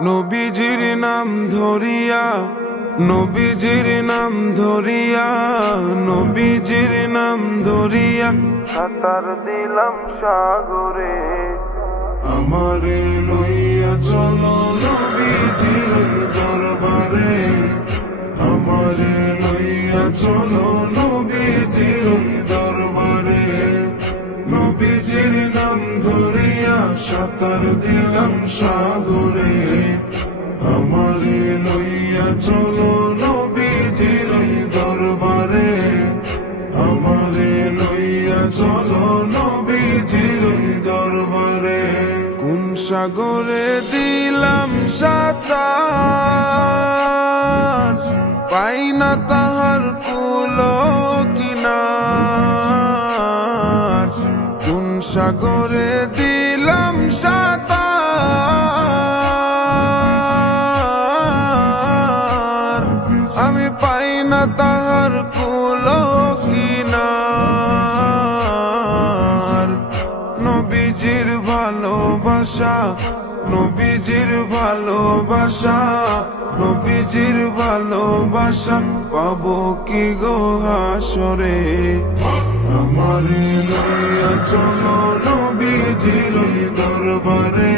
নবীজির নাম ধরিয়া, নবীজির নাম ধরিয়া, নবীজির নাম ধরিয়া সাঁতার দিলাম সাগরে। আমারে লইয়া চলো নবীজির দরবারে, আমারে লইয়া চলো নবীজির দরবারে। নবীজির নাম ধরিয়া সাঁতার দিলাম সাগরে। আমারে লইয়া চলো নবীজির দরবারে, আমারে লইয়া চলো নবীজির দরবারে। কোন সাগরে দিলাম সাঁতার, পাই না তাহার কুল কিনার। কোন সাগরে দিলাম সাঁতার, আমি পাই না তাহার কুল কিনার। নবীজির ভালোবাসা, নবীজির ভালোবাসা, নবীজির ভালোবাসা পাবো কি গো হাসরে। আমারে লইয়া চলো নবীজির দরবারে,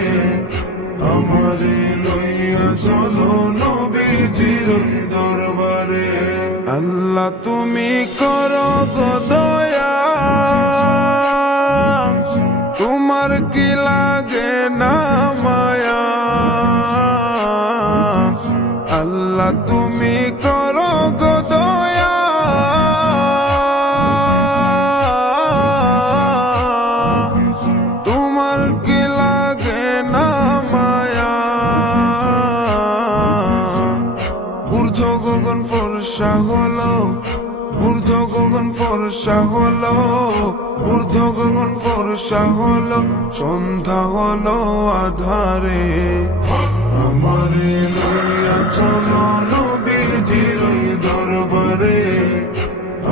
আমারে লইয়া চলো নবীজির দরবারে। আল্লাহ তুমি করো গো দয়া, তোমার কি লাগে না মায়া। আল্লাহ তুমি করো গো দয়া, তোমার কি লাগে না মায়া। ঊর্ধ্ব গগন ফর্সা হলো, ঊর্ধ্ব গগন ফর্সা হলো, ঊর্ধ্ব গগন ফর্সা হলো, সন্ধ্যা হলো আধারে। আমারে লইয়া চলো নবীজির দরবারে,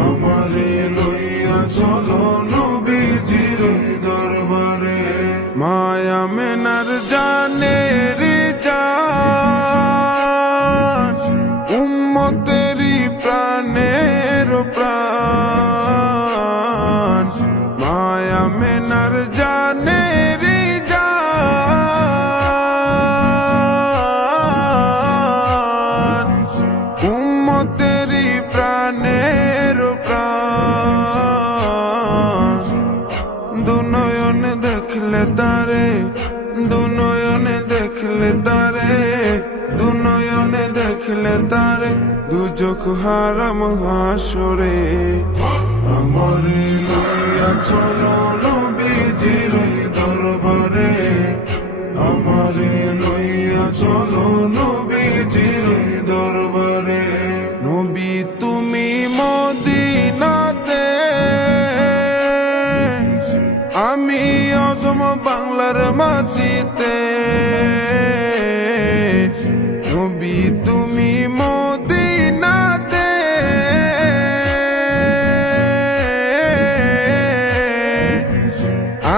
আমারে লইয়া চলো নবীজির দরবারে। মায়া মেনার জানে রে জান, উম্মতেরি প্রাণের প্রাণ। মায়া মেনার জানে রে জান, উম্মতেরি প্রাণের প্রাণ। দুনয়নে দেখলে তারে, দুনয়নে দেখলে তারে, দুনয়নে দেখলে তারে, দুজখ হারাম হাসরে। আমারে লইয়া চলো নবীজির দরবারে, আমারে লইয়া চলো নবীজির দরবারে। নবী তুমি মদিনাতে, আমি অধম বাংলার মাটিতে। নবী তুমি মদিনাতে,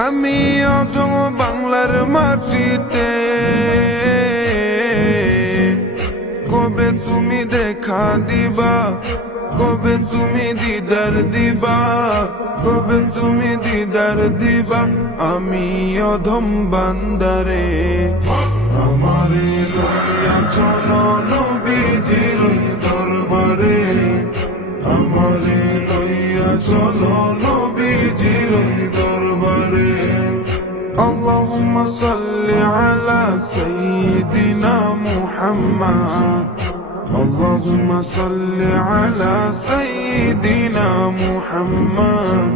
আমি অধম বাংলার মাটিতে। কবে তুমি দেখা দিবা, কবে তুমি দিদার দিবা, কবে তুমি দিদার দিবা, আমি অধম বান্দারে। আমারে লইয়া চলো নবীজির দরবারে, আমারে লইয়া চলো নবীজির দরবারে। اللهم صل على سيدنا محمد، اللهم صل على سيدنا محمد।